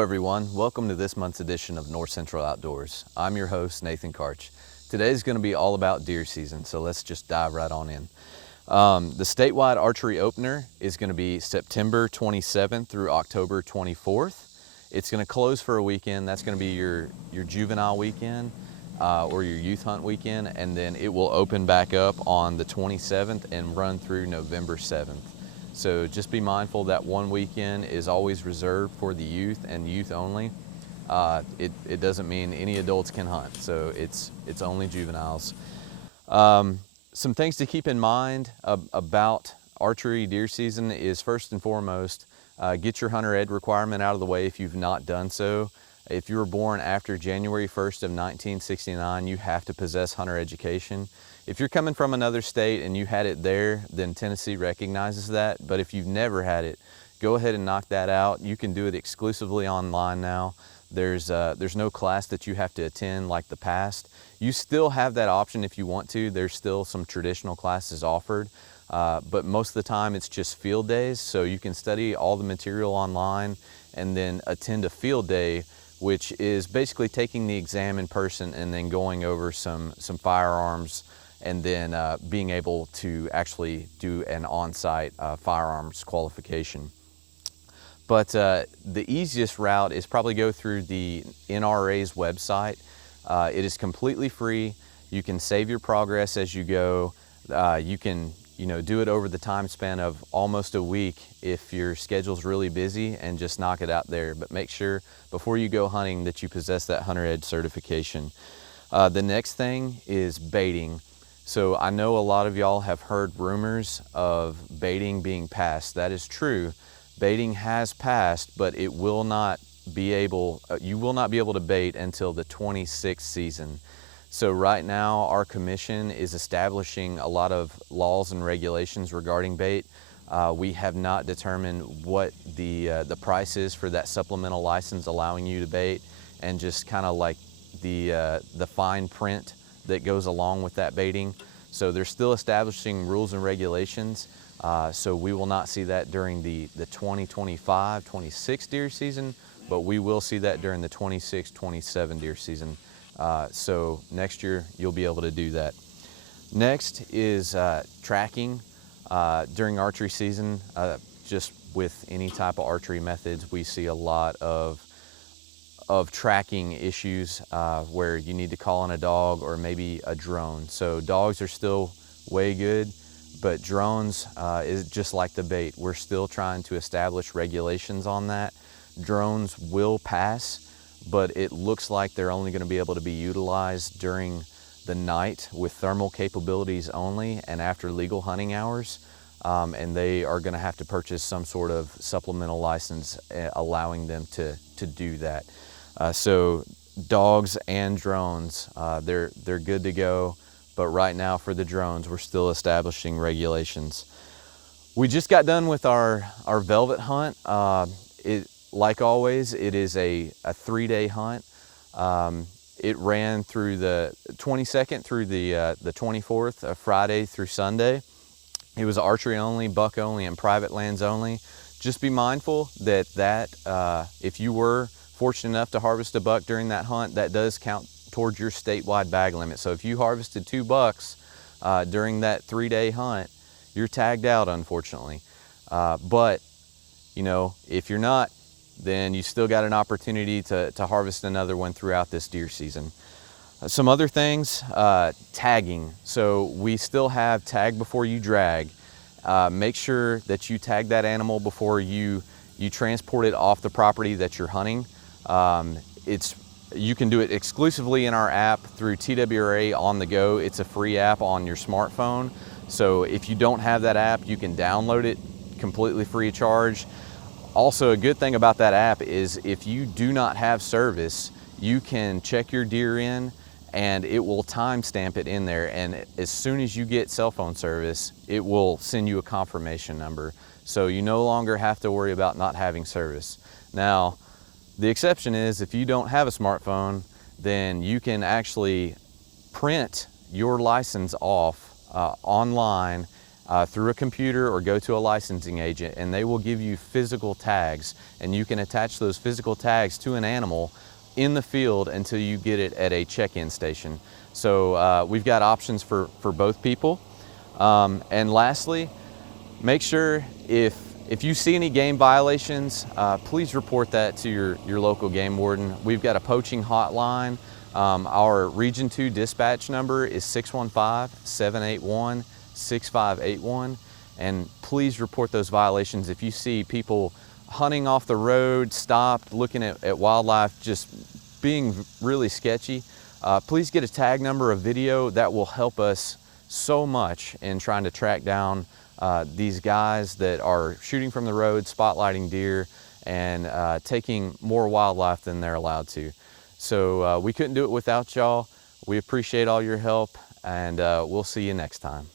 everyone, welcome to this month's edition of North Central Outdoors. I'm your host, Nathan Karch. Today's going to be all about deer season, so let's just dive right on in. The statewide archery opener is going to be September 27th through October 24th. It's going to close for a weekend. That's going to be your juvenile weekend or your youth hunt weekend, and then it will open back up on the 27th and run through November 7th. So just be mindful that one weekend is always reserved for the youth and youth only. It doesn't mean any adults can hunt, so it's only juveniles. Some things to keep in mind about archery deer season is, first and foremost, get your hunter ed requirement out of the way if you've not done so. If you were born after January 1st of 1969, you have to possess hunter education. If you're coming from another state and you had it there, then Tennessee recognizes that. But if you've never had it, go ahead and knock that out. You can do it exclusively online now. There's no class that you have to attend like the past. You still have that option if you want to. There's still some traditional classes offered, but most of the time it's just field days. So you can study all the material online and then attend a field day, which is basically taking the exam in person and then going over some firearms, and then being able to actually do an on-site firearms qualification. But the easiest route is probably go through the NRA's website. It is completely free. You can save your progress as you go. You can do it over the time span of almost a week if your schedule's really busy, and just knock it out there. But make sure before you go hunting that you possess that hunter ed certification. The next thing is baiting. So I know a lot of y'all have heard rumors of baiting being passed. That is true. Baiting has passed, but it will not be able, you will not be able to bait until the 26th season. So right now our commission is establishing a lot of laws and regulations regarding bait. We have not determined what the price is for that supplemental license allowing you to bait, and just kind of like the fine print that goes along with that baiting. So they're still establishing rules and regulations. So we will not see that during the 2025-26 deer season, but we will see that during the 26-27 deer season. So next year you'll be able to do that. Next is tracking during archery season. Just with any type of archery methods, we see a lot of tracking issues where you need to call on a dog or maybe a drone. So dogs are still way good, but drones is just like the bait. We're still trying to establish regulations on that. Drones will pass, but it looks like they're only going to be able to be utilized during the night with thermal capabilities only and after legal hunting hours. And they are going to have to purchase some sort of supplemental license allowing them to do that. So dogs and drones, they're good to go. But right now for the drones, we're still establishing regulations. We just got done with our velvet hunt. Like always, it is a 3-day hunt. It ran through the 22nd through the 24th, Friday through Sunday. It was archery only, buck only, and private lands only. Just be mindful that if you were fortunate enough to harvest a buck during that hunt, that does count towards your statewide bag limit. So if you harvested 2 bucks during that 3-day hunt, you're tagged out, unfortunately. But if you're not, then you still got an opportunity to harvest another one throughout this deer season. Some other things, tagging. So we still have tag before you drag. Make sure that you tag that animal before you transport it off the property that you're hunting. You can do it exclusively in our app through TWRA On The Go. It's a free app on your smartphone. So if you don't have that app, you can download it completely free of charge. Also, a good thing about that app is if you do not have service, you can check your deer in and it will timestamp it in there. And as soon as you get cell phone service, it will send you a confirmation number. So you no longer have to worry about not having service. Now, the exception is if you don't have a smartphone, then you can actually print your license off online through a computer or go to a licensing agent, and they will give you physical tags, and you can attach those physical tags to an animal in the field until you get it at a check-in station. So we've got options for both people. And lastly, make sure if you see any game violations, please report that to your local game warden. We've got a poaching hotline. Our Region 2 dispatch number is 615-781-6581. And please report those violations. If you see people hunting off the road, stopped, looking at wildlife, just being really sketchy, please get a tag number, a video. That will help us so much in trying to track down these guys that are shooting from the road, spotlighting deer, and taking more wildlife than they're allowed to. So we couldn't do it without y'all. We appreciate all your help, and we'll see you next time.